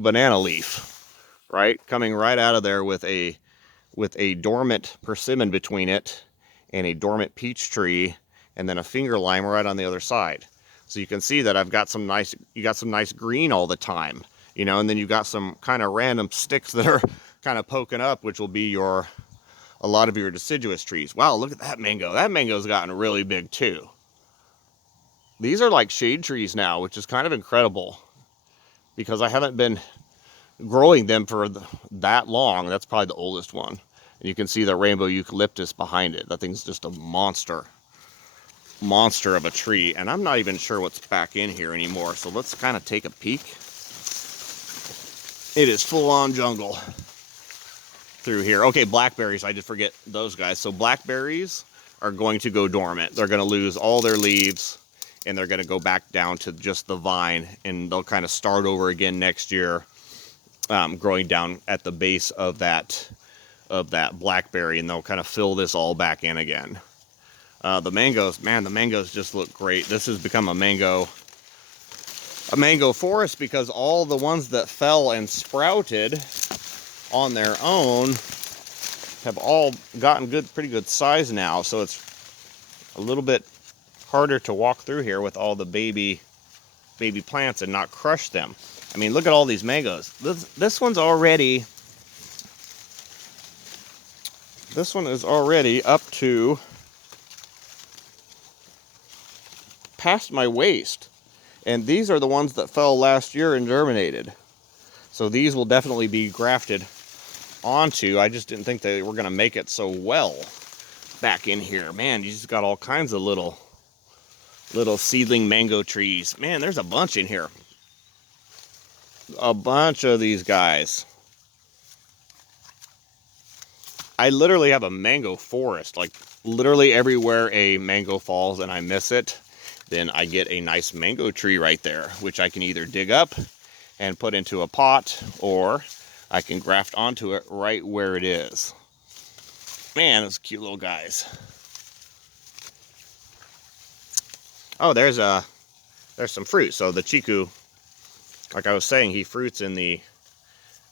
banana leaf, right? Coming right out of there with a dormant persimmon between it and a dormant peach tree and then a finger lime right on the other side. So you can see that I've got you got some nice green all the time, you know, and then you've got some kind of random sticks that are kind of poking up, which will be a lot of your deciduous trees. Wow, look at that mango. That mango's gotten really big too. These are like shade trees now, which is kind of incredible because I haven't been growing them for that long. That's probably the oldest one. And you can see the rainbow eucalyptus behind it. That thing's just a monster of a tree. And I'm not even sure what's back in here anymore. So let's kind of take a peek. It is full on jungle through here. Okay, blackberries. I did forget those guys. So blackberries are going to go dormant. They're going to lose all their leaves and they're going to go back down to just the vine, and they'll kind of start over again next year, growing down at the base of that blackberry, and they'll kind of fill this all back in again. The mangoes, man, the mangoes just look great. This has become a mango forest because all the ones that fell and sprouted on their own have all gotten pretty good size now. So it's a little bit harder to walk through here with all the baby plants and not crush them. I mean, look at all these mangoes. This one is already up to past my waist. And these are the ones that fell last year and germinated. So these will definitely be grafted onto. I just didn't think they were going to make it so well back in here. Man, you just got all kinds of little seedling mango trees. Man, there's a bunch in here. A bunch of these guys. I literally have a mango forest. Like literally everywhere a mango falls and I miss it, then I get a nice mango tree right there, which I can either dig up and put into a pot, or I can graft onto it right where it is. Man, those cute little guys. Oh, there's some fruit. So the chiku, like I was saying, he fruits in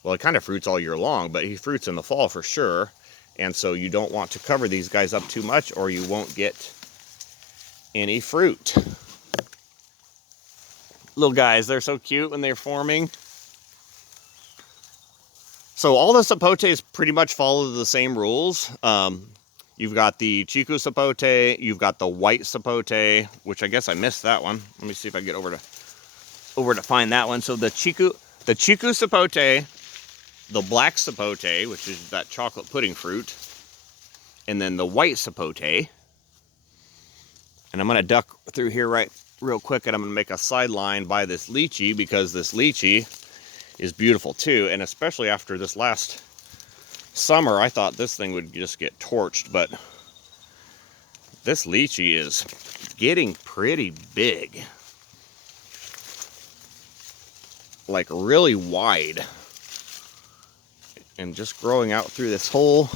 well, it kind of fruits all year long, but he fruits in the fall for sure. And so you don't want to cover these guys up too much or you won't get any fruit. Little guys, they're so cute when they're forming. So all the sapotes pretty much follow the same rules. You've got the chiku sapote, you've got the white sapote, which I guess I missed that one. Let me see if I can get over to find that one. So the chiku sapote, the black sapote, which is that chocolate pudding fruit, and then the white sapote. And I'm going to duck through here real quick, and I'm going to make a sideline by this lychee, because this lychee is beautiful too. And especially after this last summer, I thought this thing would just get torched, but this lychee is getting pretty big. Like really wide. And just growing out through this whole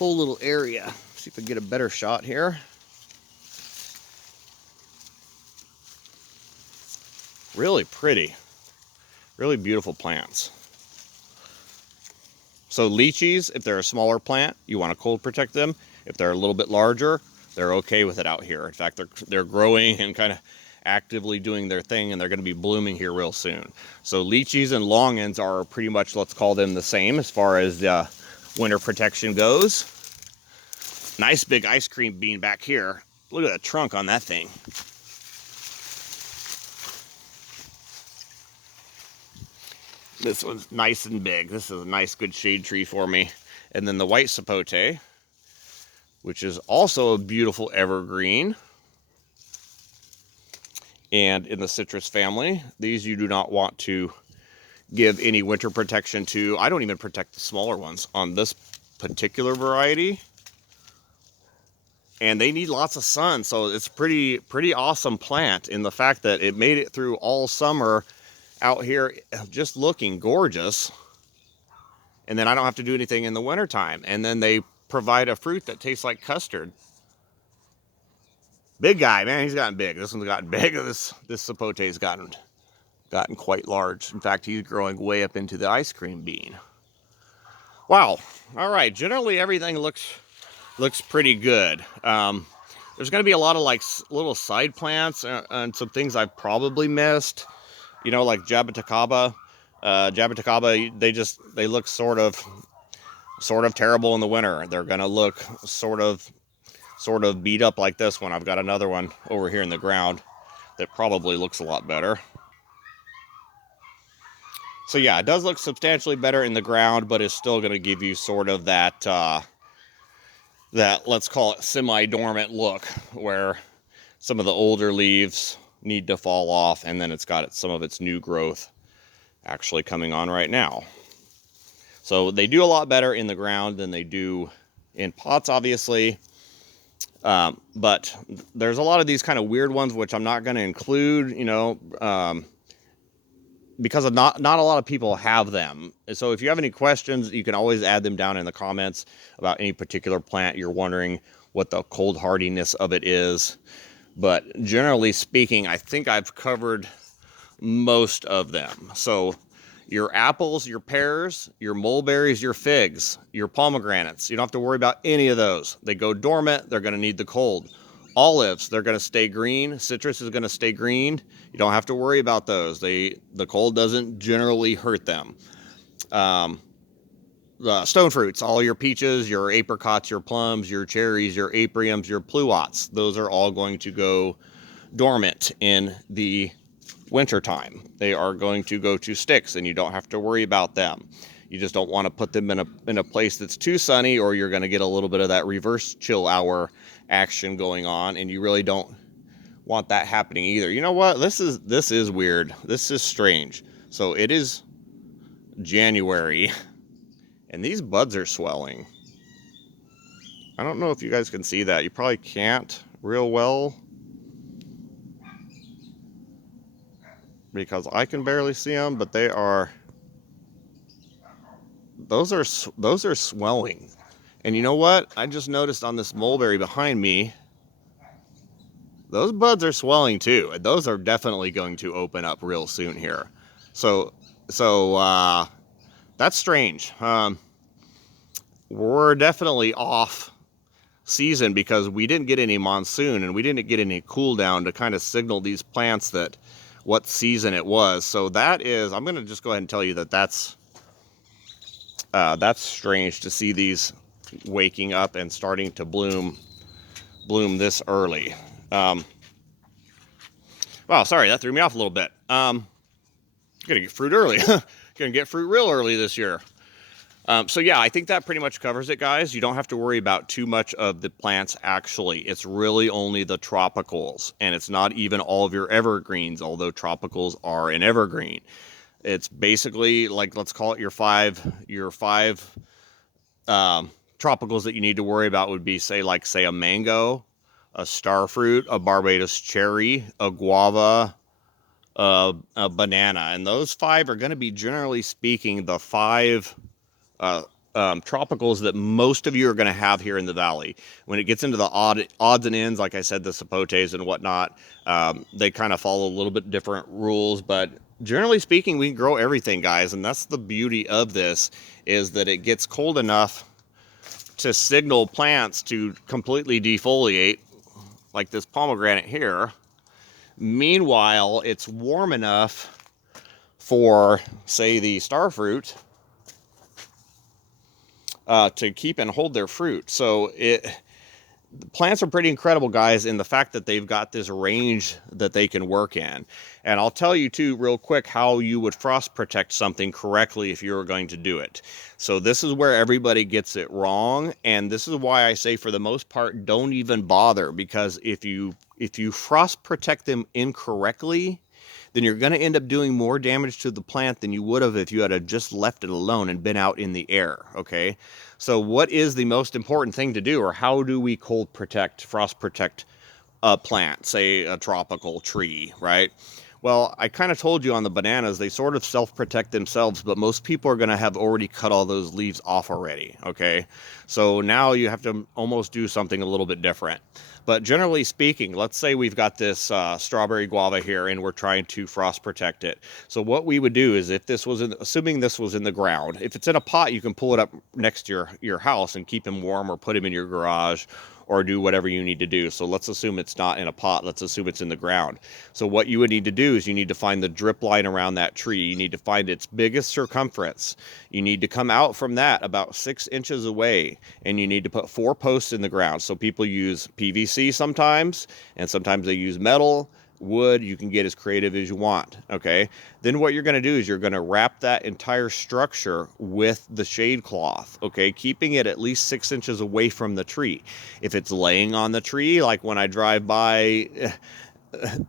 little area. See if I can get a better shot here. Really pretty. Really beautiful plants. So lychees, if they're a smaller plant, you want to cold protect them. If they're a little bit larger, they're okay with it out here. In fact, they're growing and kind of actively doing their thing, and they're going to be blooming here real soon. So lychees and longans are pretty much, let's call them the same as far as winter protection goes. Nice big ice cream bean back here. Look at the trunk on that thing. This one's nice and big. This is a nice good shade tree for me. And then the white sapote, which is also a beautiful evergreen. And in the citrus family, these you do not want to give any winter protection to. I don't even protect the smaller ones on this particular variety. And they need lots of sun, so it's pretty awesome plant in the fact that it made it through all summer out here just looking gorgeous. And then I don't have to do anything in the wintertime. And then they provide a fruit that tastes like custard. Big guy, man, he's gotten big. This one's gotten big. This sapote's gotten gotten quite large. In fact, he's growing way up into the ice cream bean. Wow. All right. Generally, everything looks pretty good. There's going to be a lot of like little side plants and some things I've probably missed. You know, like Jaboticaba. Jaboticaba, they look sort of terrible in the winter. They're going to look sort of beat up like this one. I've got another one over here in the ground that probably looks a lot better. So yeah, it does look substantially better in the ground, but it's still going to give you sort of that let's call it semi-dormant look, where some of the older leaves need to fall off, and then it's got some of its new growth actually coming on right now. So they do a lot better in the ground than they do in pots, obviously. But there's a lot of these kind of weird ones, which I'm not going to include, because not a lot of people have them. So if you have any questions, you can always add them down in the comments about any particular plant you're wondering what the cold hardiness of it is. But generally speaking, I think I've covered most of them. So your apples, your pears, your mulberries, your figs, your pomegranates, you don't have to worry about any of those. They go dormant. They're going to need the cold. Olives, they're going to stay green. Citrus is going to stay green. You don't have to worry about those. The cold doesn't generally hurt them. The stone fruits, all your peaches, your apricots, your plums, your cherries, your apriums, your pluots, those are all going to go dormant in the wintertime. They are going to go to sticks, and you don't have to worry about them. You just don't want to put them in a place that's too sunny, or you're going to get a little bit of that reverse chill hour action going on, and you really don't want that happening either. You know what? This is weird. This is strange. So it is January, and these buds are swelling. I don't know if you guys can see that. You probably can't real well, because I can barely see them, but those are swelling. And you know what? I just noticed on this mulberry behind me, those buds are swelling too. And those are definitely going to open up real soon here. So that's strange. We're definitely off season because we didn't get any monsoon and we didn't get any cool down to kind of signal these plants that what season it was. So that is, I'm going to just go ahead and tell you that's strange to see these waking up and starting to bloom this early. Wow, sorry, that threw me off a little bit. Gonna get fruit early. Gonna get fruit real early this year. So yeah, I think that pretty much covers it, guys. You don't have to worry about too much of the plants, actually. It's really only the tropicals, and it's not even all of your evergreens, although tropicals are an evergreen. It's basically like, let's call it your five tropicals that you need to worry about would be, say a mango, a starfruit, a Barbados cherry, a guava, a banana. And those five are going to be, generally speaking, the five tropicals that most of you are going to have here in the valley. When it gets into the odds and ends, like I said, the sapotes and whatnot, they kind of follow a little bit different rules, but generally speaking, we can grow everything, guys. And that's the beauty of this, is that it gets cold enough to signal plants to completely defoliate, like this pomegranate here. Meanwhile, it's warm enough for, say, the starfruit to keep and hold their fruit. So the plants are pretty incredible, guys, in the fact that they've got this range that they can work in. And I'll tell you too, real quick, how you would frost protect something correctly if you were going to do it. So this is where everybody gets it wrong, and this is why I say, for the most part, don't even bother, because if you frost protect them incorrectly, then you're going to end up doing more damage to the plant than you would have if you had just left it alone and been out in the air, okay? So what is the most important thing to do, or how do we frost protect a plant, say a tropical tree, right? Well, I kind of told you on the bananas, they sort of self-protect themselves, but most people are going to have already cut all those leaves off already, okay? So now you have to almost do something a little bit different. But generally speaking, let's say we've got this strawberry guava here and we're trying to frost protect it. So what we would do is if this was assuming this was in the ground, if it's in a pot, you can pull it up next to your house and keep him warm, or put him in your garage, or do whatever you need to do. So let's assume it's not in a pot. Let's assume it's in the ground. So what you would need to do is you need to find the drip line around that tree. You need to find its biggest circumference. You need to come out from that about 6 inches away, and you need to put 4 posts in the ground. So people use PVC sometimes, and sometimes they use metal, wood. You can get as creative as you want, okay? Then what you're going to do is you're going to wrap that entire structure with the shade cloth, okay? Keeping it at least 6 inches away from the tree. If it's laying on the tree, like when I drive by,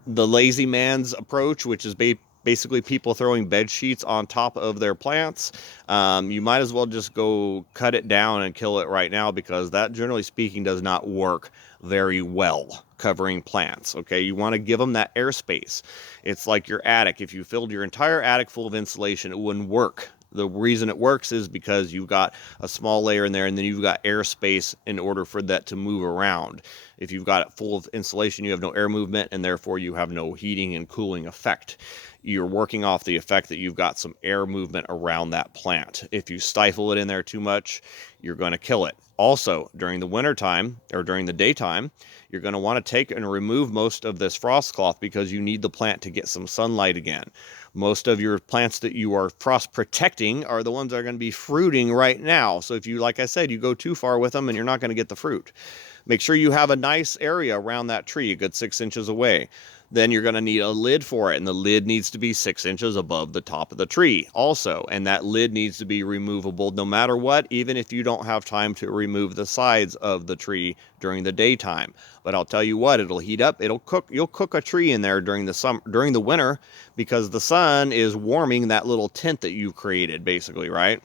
the lazy man's approach, which is basically people throwing bed sheets on top of their plants, you might as well just go cut it down and kill it right now, because that, generally speaking, does not work very well covering plants, okay? You want to give them that airspace. It's like your attic. If you filled your entire attic full of insulation, it wouldn't work. The reason it works is because you've got a small layer in there, and then you've got airspace in order for that to move around. If you've got it full of insulation, you have no air movement, and therefore you have no heating and cooling effect. You're working off the effect that you've got some air movement around that plant. If you stifle it in there too much, you're going to kill it. Also, during the winter time, or during the daytime, you're going to want to take and remove most of this frost cloth, because you need the plant to get some sunlight again. Most of your plants that you are frost protecting are the ones that are going to be fruiting right now. So if you, like I said, you go too far with them, and you're not going to get the fruit. Make sure you have a nice area around that tree, a good 6 inches away. Then you're going to need a lid for it, and the lid needs to be 6 inches above the top of the tree also, and that lid needs to be removable no matter what, even if you don't have time to remove the sides of the tree during the daytime. But I'll tell you what, it'll heat up, it'll cook, you'll cook a tree in there during the winter, because the sun is warming that little tent that you created, basically, right?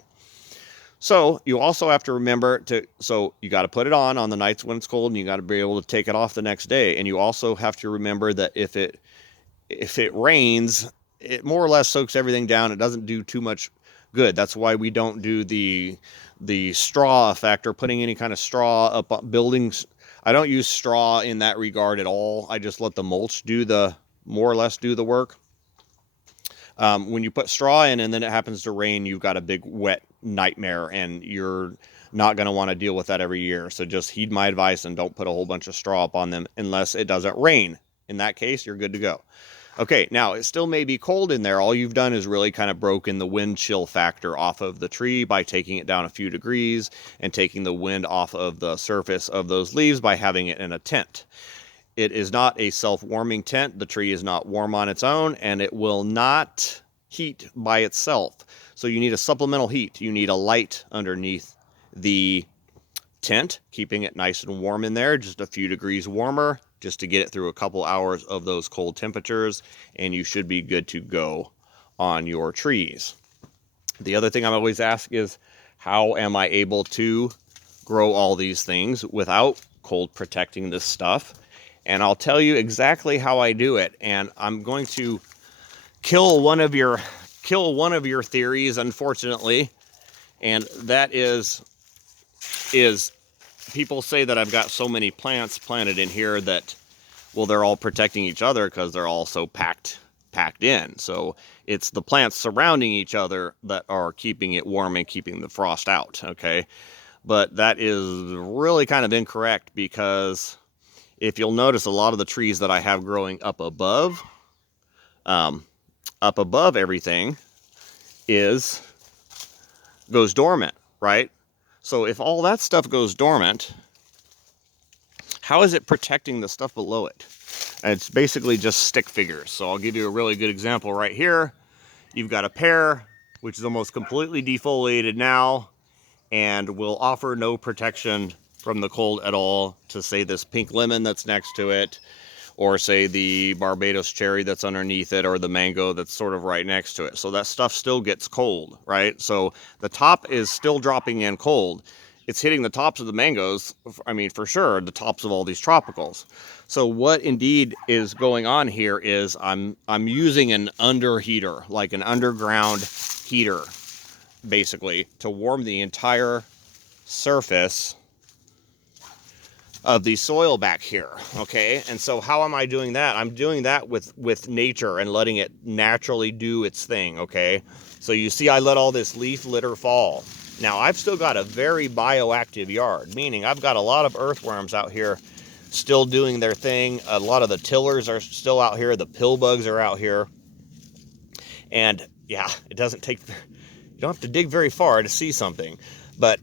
So you also have to remember so you got to put it on the nights when it's cold, and you got to be able to take it off the next day. And you also have to remember that if it rains, it more or less soaks everything down. It doesn't do too much good. That's why we don't do the straw effect, or putting any kind of straw up on buildings. I don't use straw in that regard at all. I just let the mulch more or less do the work. When you put straw in and then it happens to rain, you've got a big wet nightmare, and you're not going to want to deal with that every year. So just heed my advice and don't put a whole bunch of straw up on them unless it doesn't rain. In that case, you're good to go. Okay, now it still may be cold in there. All you've done is really kind of broken the wind chill factor off of the tree by taking it down a few degrees, and taking the wind off of the surface of those leaves by having it in a tent. It is not a self-warming tent. The tree is not warm on its own, and it will not heat by itself. So you need a supplemental heat. You need a light underneath the tent, keeping it nice and warm in there, just a few degrees warmer, just to get it through a couple hours of those cold temperatures, and you should be good to go on your trees. The other thing I'm always asked is, how am I able to grow all these things without cold protecting this stuff? And I'll tell you exactly how I do it. And I'm going to kill one of your theories, unfortunately. And that is people say that I've got so many plants planted in here that, well, they're all protecting each other because they're all so packed in. So it's the plants surrounding each other that are keeping it warm and keeping the frost out, okay? But that is really kind of incorrect, because if you'll notice, a lot of the trees that I have growing up above everything goes dormant, right? So if all that stuff goes dormant, how is it protecting the stuff below it? And it's basically just stick figures. So I'll give you a really good example right here. You've got a pear, which is almost completely defoliated now, and will offer no protection from the cold at all, to say this pink lemon that's next to it, or say the Barbados cherry that's underneath it, or the mango that's sort of right next to it. So that stuff still gets cold, right? So the top is still dropping in cold. it's hitting the tops of the mangoes. I mean, for sure, the tops of all these tropicals. So what indeed is going on here is I'm using an underheater, like an underground heater, basically, to warm the entire surface of the soil back here, okay? And so how am I doing that? I'm doing that with nature and letting it naturally do its thing, okay? So you see I let all this leaf litter fall. Now I've still got a very bioactive yard, meaning I've got a lot of earthworms out here still doing their thing. A lot of the tillers are still out here. The pill bugs are out here. And yeah, it doesn't take, you don't have to dig very far to see something. But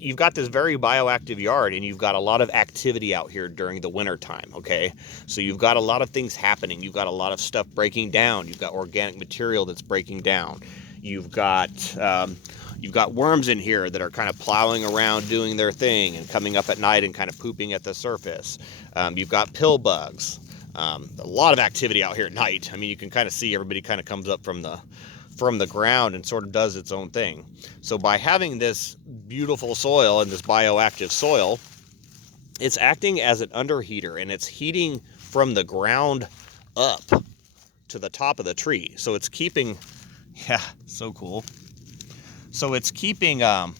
you've got this very bioactive yard, and you've got a lot of activity out here during the winter time, okay? So you've got a lot of things happening. You've got a lot of stuff breaking down. You've got organic material that's breaking down. You've got worms in here that are kind of plowing around doing their thing and coming up at night and kind of pooping at the surface. You've got pill bugs. A lot of activity out here at night. I mean, you can kind of see everybody kind of comes up from the ground and sort of does its own thing. So by having this beautiful soil and this bioactive soil, it's acting as an underheater, and it's heating from the ground up to the top of the tree. So it's keeping, yeah, so cool. So it's keeping the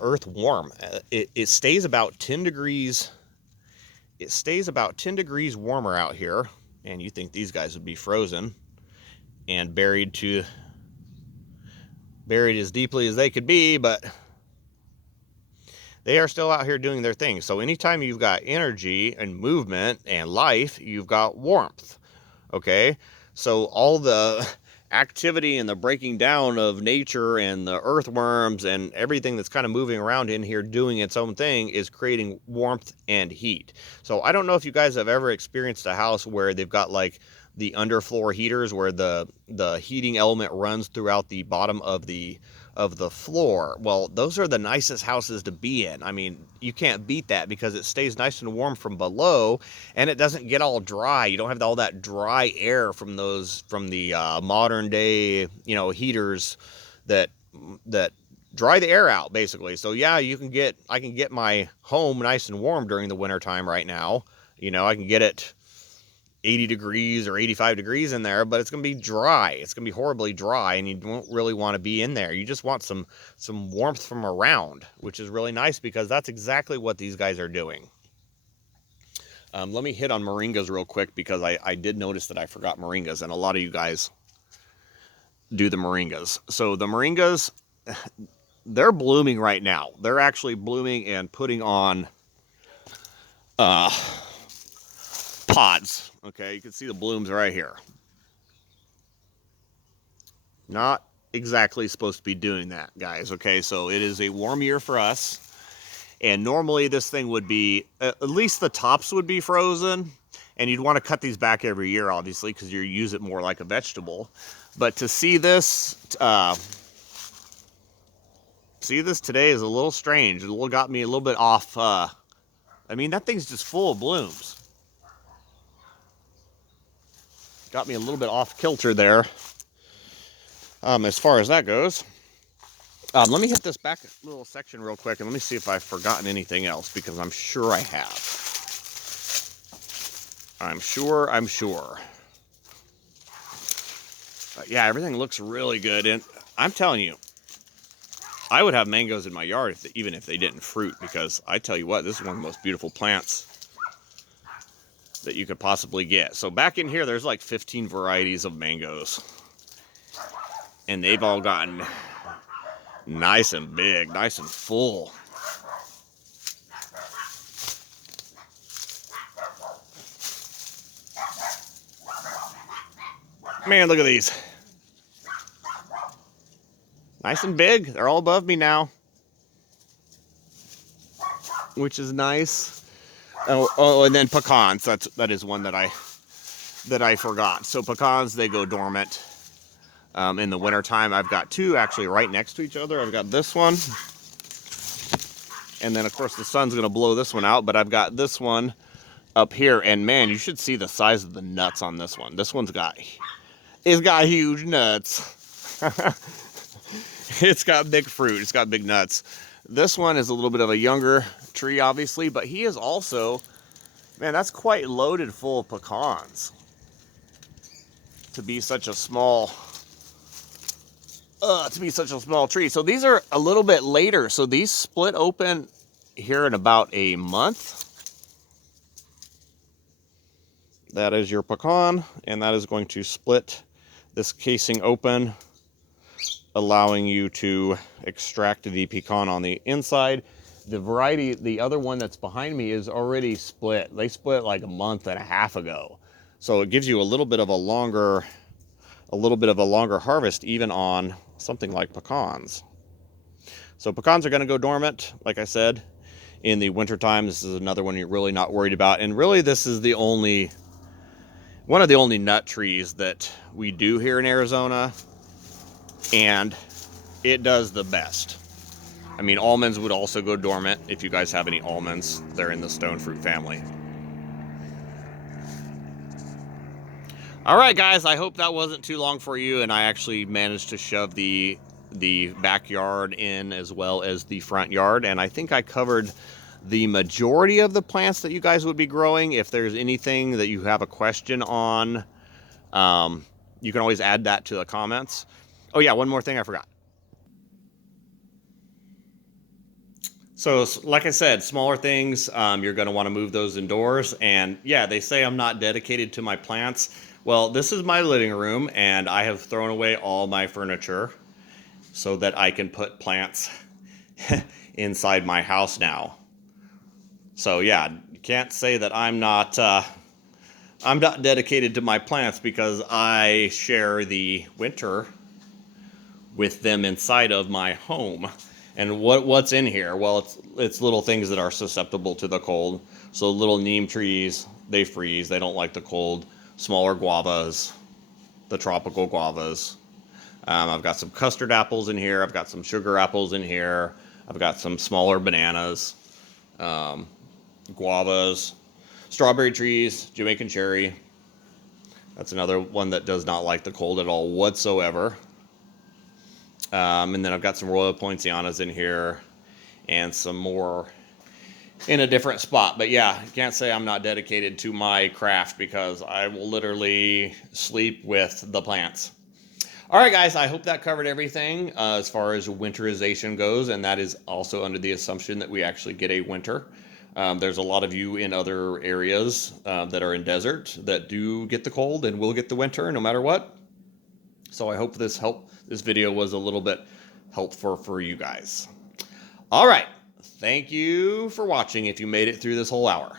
earth warm. It stays about 10 degrees. It stays about 10 degrees warmer out here. And you think these guys would be frozen and buried as deeply as they could be, but they are still out here doing their thing. So anytime you've got energy and movement and life, you've got warmth, okay? So all the activity and the breaking down of nature and the earthworms and everything that's kind of moving around in here doing its own thing is creating warmth and heat. So I don't know if you guys have ever experienced a house where they've got like the underfloor heaters where the heating element runs throughout the bottom of the floor. Well, those are the nicest houses to be in. I mean, you can't beat that because it stays nice and warm from below, and it doesn't get all dry. You don't have all that dry air from the modern day, heaters that dry the air out, basically. So yeah, I can get my home nice and warm during the winter time right now. I can get it 80 degrees or 85 degrees in there, but it's going to be dry. It's going to be horribly dry, and you don't really want to be in there. You just want some warmth from around, which is really nice because that's exactly what these guys are doing. Let me hit on moringas real quick because I did notice that I forgot moringas, and a lot of you guys do the moringas. So the moringas, they're blooming right now. They're actually blooming and putting on pods. Okay, you can see the blooms right here. Not exactly supposed to be doing that, guys. Okay, so it is a warm year for us, and normally this thing would be, at least the tops would be frozen, and you'd want to cut these back every year, obviously, because you use it more like a vegetable. But to see this today is a little strange. It got me a little bit off. I mean, that thing's just full of blooms. Got me a little bit off kilter there, as far as that goes. Let me hit this back little section real quick, and let me see if I've forgotten anything else, because I'm sure I have. I'm sure. But yeah, everything looks really good, and I'm telling you, I would have mangoes in my yard even if they didn't fruit, because I tell you what, this is one of the most beautiful plants that you could possibly get. So back in here, there's like 15 varieties of mangoes, and they've all gotten nice and big, nice and full. Man, look at these. Nice and big. They're all above me now, which is nice. Oh, and then pecans. That is one that I forgot. So pecans, they go dormant in the wintertime. I've got two actually right next to each other. I've got this one, and then of course the sun's gonna blow this one out, but I've got this one up here, and man, you should see the size of the nuts on this one. This one's got huge nuts. It's got big fruit. It's got big nuts. This one is a little bit of a younger tree, obviously, but he is also, man, that's quite loaded full of pecans to be such a small tree. So these are a little bit later. So these split open here in about a month. That is your pecan, and that is going to split this casing open, allowing you to extract the pecan on the inside. The variety, the other one that's behind me, is already split. They split like a month and a half ago. So it gives you a little bit of a longer harvest even on something like pecans. So pecans are going to go dormant, like I said, in the wintertime. This is another one you're really not worried about. And really, this is one of the only nut trees that we do here in Arizona, and it does the best. I mean, almonds would also go dormant if you guys have any almonds. They're in the stone fruit family. All right, guys, I hope that wasn't too long for you, and I actually managed to shove the backyard in as well as the front yard, and I think I covered the majority of the plants that you guys would be growing. If there's anything that you have a question on, you can always add that to the comments. Oh yeah, one more thing I forgot. So like I said, smaller things, you're going to want to move those indoors. And yeah, they say I'm not dedicated to my plants. Well, this is my living room, and I have thrown away all my furniture so that I can put plants inside my house now. So yeah, you can't say that I'm not dedicated to my plants, because I share the winter with them inside of my home. And what's in here? Well, it's little things that are susceptible to the cold. So little neem trees, they freeze. They don't like the cold. Smaller guavas, the tropical guavas. I've got some custard apples in here. I've got some sugar apples in here. I've got some smaller bananas, guavas, strawberry trees, Jamaican cherry. That's another one that does not like the cold at all whatsoever. And then I've got some Royal Poincianas in here and some more in a different spot. But yeah, you can't say I'm not dedicated to my craft, because I will literally sleep with the plants. All right, guys, I hope that covered everything as far as winterization goes, and that is also under the assumption that we actually get a winter. There's a lot of you in other areas that are in desert that do get the cold and will get the winter no matter what. So I hope this video was a little bit helpful for you guys. All right. Thank you for watching if you made it through this whole hour.